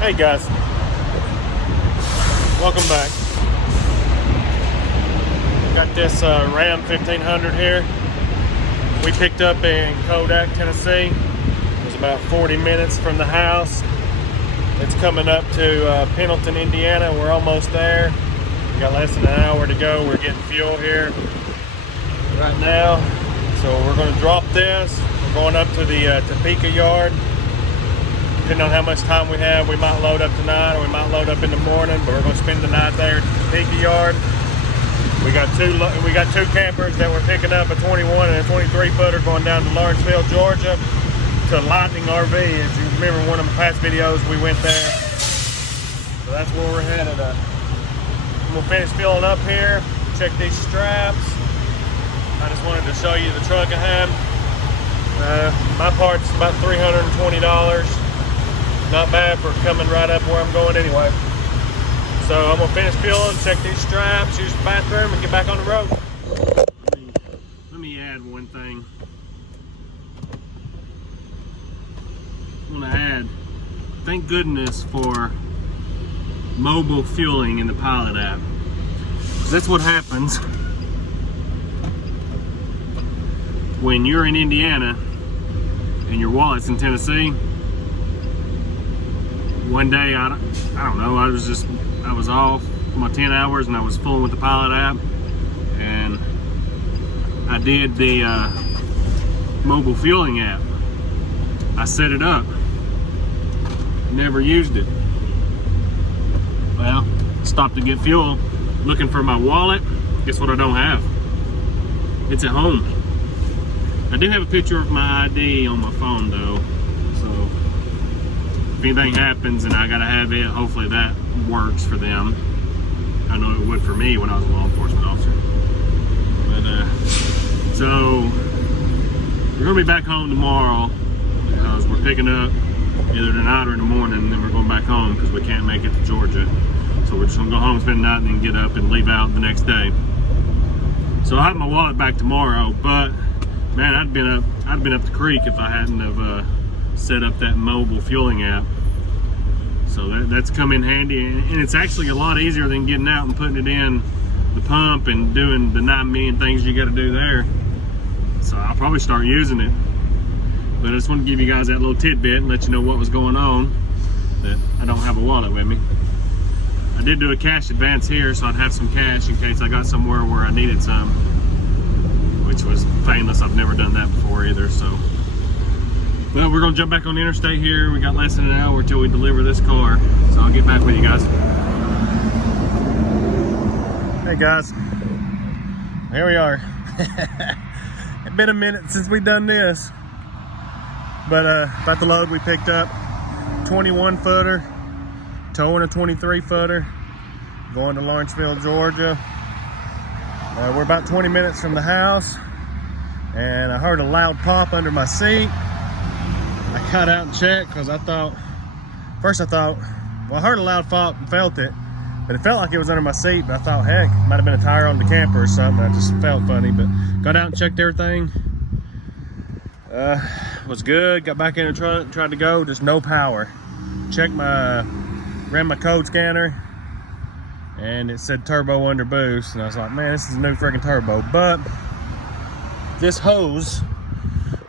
Hey guys, welcome back. Got this Ram 1500 here. We picked up in Kodak, Tennessee. It was about 40 minutes from the house. It's coming up to Pendleton, Indiana. We're almost there. We got less than an hour to go. We're getting fuel here right now. So we're going to drop this. We're going up to the Topeka yard. Depending on how much time we have, we might load up tonight or we might load up in the morning, but we're going to spend the night there at the Topeka yard. We got two campers that we're picking up, a 21 and a 23 footer, going down to Lawrenceville, Georgia, to Lightning RV. As you remember, one of my past videos, we went there. So that's where we're headed. We'll finish filling up here. Check these straps. I just wanted to show you the truck I have. My part's about $320. Not bad for coming right up where I'm going anyway. So I'm gonna finish fueling, check these straps, use the bathroom, and get back on the road. Let me add one thing. I want to add, thank goodness for mobile fueling in the Pilot app. That's what happens when you're in Indiana and your wallet's in Tennessee. One day, I don't know, I was off my 10 hours and I was fooling with the Pilot app, and I did the mobile fueling app. I set it up, never used it. Well, stopped to get fuel, looking for my wallet. Guess what I don't have? It's at home. I do have a picture of my ID on my phone though, so if anything happens and I gotta have it, hopefully that works for them. I know it would for me when I was a law enforcement officer. But so we're gonna be back home tomorrow because we're picking up either tonight or in the morning, and then we're going back home because we can't make it to Georgia. So we're just gonna go home, spend the night, and then get up and leave out the next day. So I have my wallet back tomorrow, but man, I'd been up the creek if I hadn't have set up that mobile fueling app. So that's come in handy, and it's actually a lot easier than getting out and putting it in the pump and doing the 9 million things you got to do there. So I'll probably start using it. But I just want to give you guys that little tidbit and let you know what was going on, that I don't have a wallet with me. I did do a cash advance here, so I'd have some cash in case I got somewhere where I needed some, which was painless. I've never done that before either. So, well, we're gonna jump back on the interstate here. We got less than an hour till we deliver this car, so I'll get back with you guys. Hey guys, here we are. It's been a minute since we done this, but about the load we picked up, 21 footer, towing a 23 footer, going to Lawrenceville, Georgia. We're about 20 minutes from the house, and I heard a loud pop under my seat. I got out and checked because I thought, well, I heard a loud pop and felt it, but it felt like it was under my seat, but I thought, heck, it might have been a tire on the camper or something. I just felt funny, but got out and checked everything. Was good. Got back in the trunk, tried to go, just no power. Ran my code scanner, and it said turbo under boost, and I was like, man, this is a new freaking turbo. But this hose,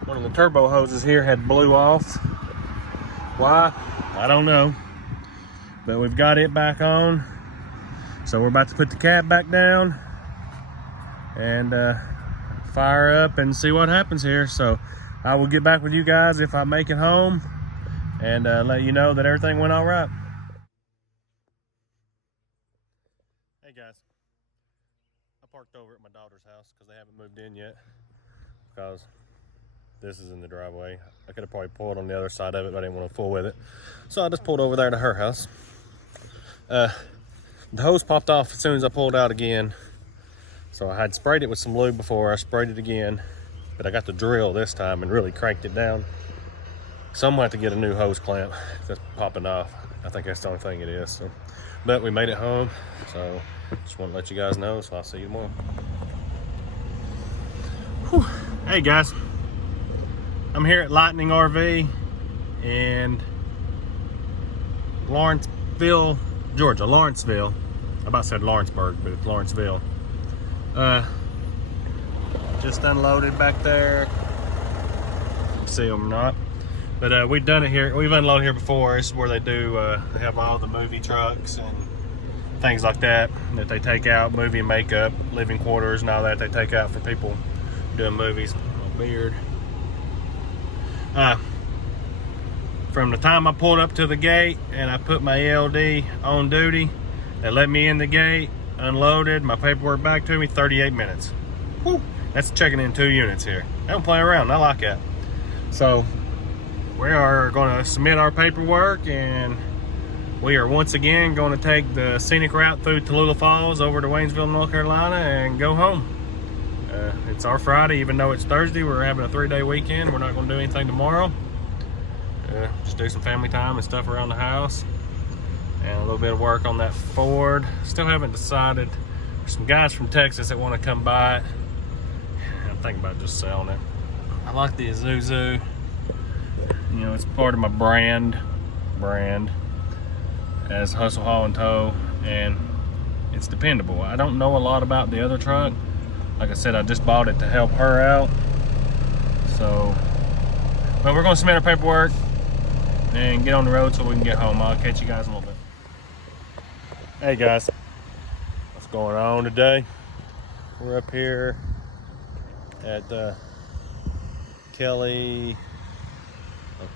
one of the turbo hoses here, had blew off. Why? I don't know, but we've got it back on. So we're about to put the cab back down and fire up and see what happens here. So I will get back with you guys if I make it home and let you know that everything went all right. Hey guys, I parked over at my daughter's house because they haven't moved in yet, because this is in the driveway. I could have probably pulled on the other side of it, but I didn't want to fool with it. So I just pulled over there to her house. The hose popped off as soon as I pulled out again. So I had sprayed it with some lube before. I sprayed it again, but I got the drill this time and really cranked it down. So I'm gonna have to get a new hose clamp that's popping off. I think that's the only thing it is. So, but we made it home, so just want to let you guys know. So I'll see you tomorrow. Whew. Hey guys, I'm here at Lightning RV, and Lawrenceville, Georgia. Lawrenceville. I about said Lawrenceburg, but it's Lawrenceville. Just unloaded back there. You see them or not? But we've done it here. We've unloaded here before. This is where they do. They have all the movie trucks and things like that they take out, movie and makeup, living quarters, and all that they take out for people doing movies. My beard. From the time I pulled up to the gate and I put my ELD on duty, they let me in the gate, unloaded, my paperwork back to me, 38 minutes. Whew. That's checking in 2 units here. They don't play around. I like that. So we are going to submit our paperwork, and we are once again going to take the scenic route through Tallulah Falls over to Waynesville, North Carolina, and go home. It's our Friday, even though it's Thursday. We're having a 3-day weekend. We're not going to do anything tomorrow. Just do some family time and stuff around the house, and a little bit of work on that Ford. Still haven't decided. There's some guys from Texas that want to come buy it. I'm thinking about just selling it. I like the Isuzu. You know, it's part of my brand as Hustle, Haul, and Tow, and it's dependable. I don't know a lot about the other truck. Like I said, I just bought it to help her out. So, but we're going to submit our paperwork and get on the road so we can get home. I'll catch you guys in a little bit. Hey guys, what's going on today? We're up here at Kelly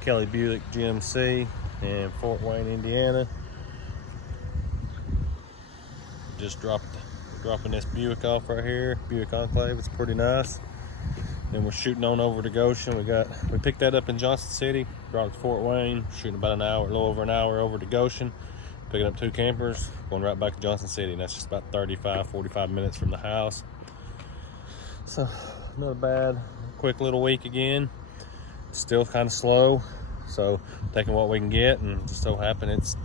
Buick GMC in Fort Wayne, Indiana. Just dropping this Buick off right here, Buick Enclave. It's pretty nice. Then we're shooting on over to Goshen. We picked that up in Johnson City, brought it to Fort Wayne, shooting about an hour, a little over an hour over to Goshen, picking up 2 campers, going right back to Johnson City, and that's just about 45 minutes from the house. So not a bad, quick little week again. Still kind of slow, so taking what we can get, and just so happen it's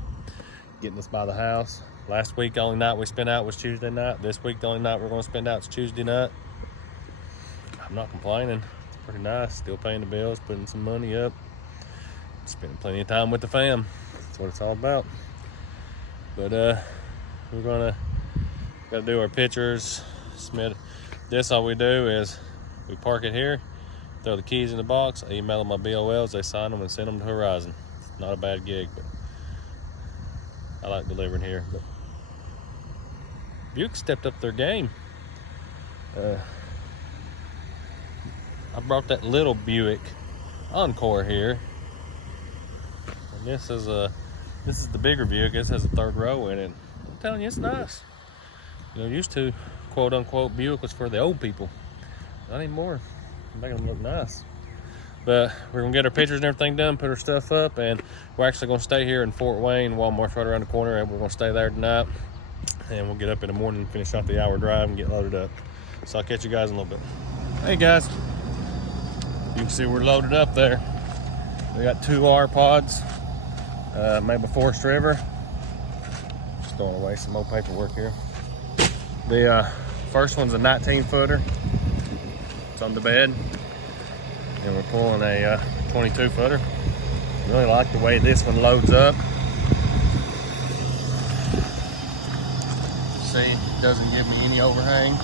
getting us by the house. Last week, the only night we spent out was Tuesday night. This week, the only night we're going to spend out is Tuesday night. I'm not complaining. It's pretty nice. Still paying the bills, putting some money up, spending plenty of time with the fam. That's what it's all about. But we're gotta do our pictures. Submit this. All we do is we park it here, throw the keys in the box, I email them my BOLs, they sign them and send them to Horizon. It's not a bad gig, but I like delivering here. But Buick stepped up their game. I brought that little Buick Encore here, and this is the bigger Buick. This has a 3rd row in it. I'm telling you, it's nice. You know, used to quote unquote Buick was for the old people. Not anymore. Making them look nice. But we're gonna get our pictures and everything done, put our stuff up, and we're actually gonna stay here in Fort Wayne. Walmart's right around the corner, and we're gonna stay there tonight. And we'll get up in the morning, finish out the hour drive, and get loaded up. So I'll catch you guys in a little bit. Hey guys, you can see we're loaded up there. We got 2 R pods, Maple Forest River. Just throwing away some more paperwork here. The first one's a 19-footer. It's on the bed. And we're pulling a 22-footer. Really like the way this one loads up. See, it doesn't give me any overhang.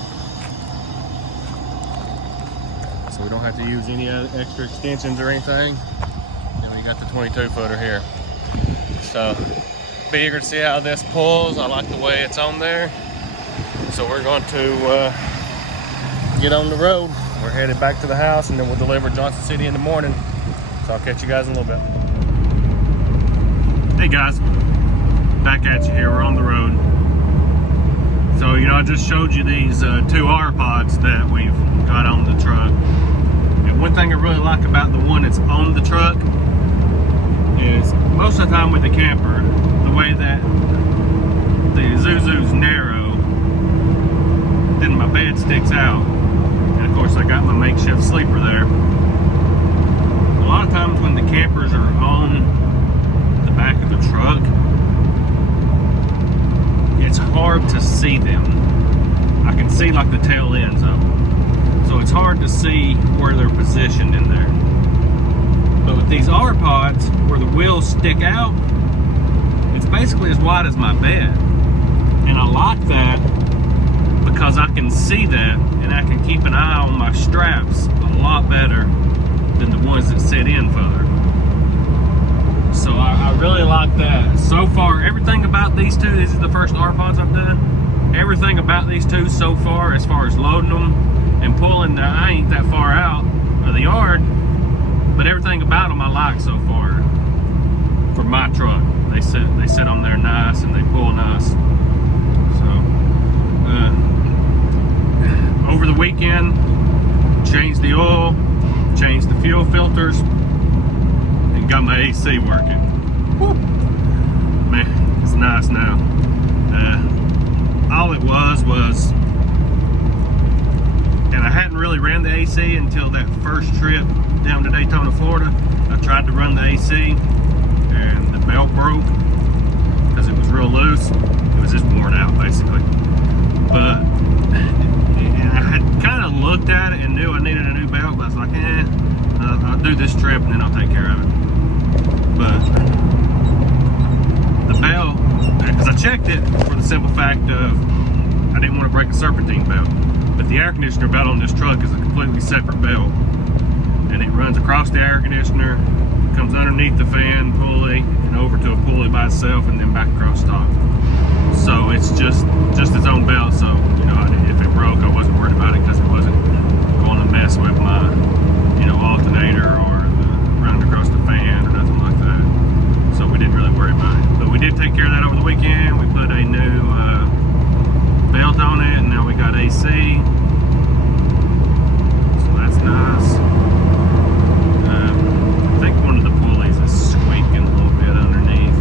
So we don't have to use any extra extensions or anything. And we got the 22-footer here. So, be eager to see how this pulls. I like the way it's on there. So we're going to get on the road. We're headed back to the house, and then we'll deliver Johnson City in the morning. So I'll catch you guys in a little bit. Hey guys, back at you here. We're on the road. So, you know, I just showed you these 2 R pods that we've got on the truck. And one thing I really like about the one that's on the truck is most of the time with the camper, the way that the Isuzu's narrow, then my bed sticks out. And of course I got my makeshift sleeper there. A lot of times when the campers are on the back of the truck, it's hard to see them. I can see like the tail ends of them. So it's hard to see where they're positioned in there. But with these R pods, where the wheels stick out, It's basically as wide as my bed. And I like that because I can see that and I can keep an eye on my straps a lot better than the ones that sit in further. So I really like that. So far, everything about these two, these are the first R-Pods I've done. Everything about these two so far as loading them and pulling, I ain't that far out of the yard, but everything about them I like so far for my truck. They sit on there nice and they pull nice. So over the weekend, changed the oil, changed the fuel filters, and got my AC working. Woo. Man, it's nice now. All it was, and I hadn't really ran the AC until that first trip down to Daytona, Florida. I tried to run the AC and the belt broke because it was real loose. It was just worn out basically. But I had kind of looked at it and knew I needed a new belt, but I was like, I'll do this trip and then I'll take care of it. But the belt, because I checked it for the simple fact of I didn't want to break a serpentine belt. But the air conditioner belt on this truck is a completely separate belt. And it runs across the air conditioner, comes underneath the fan pulley, and over to a pulley by itself, and then back across top. So it's just its own belt, so, you know, if it broke, I wasn't worried about it because it wasn't going to mess with my, you know, alternator or running across the fan or nothing like that. So we didn't really worry about it. But we did take care of that over the weekend. We put a new belt on it, and now we got AC. So that's nice. I think one of the pulleys is squeaking a little bit underneath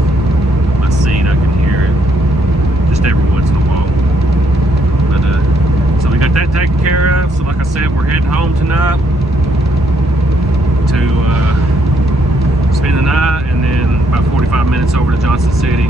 my seat. I can hear it just every once in a while. But so we got that taken care of. So like I said, we're heading home tonight to spend the night, and then about 45 minutes over to Johnson City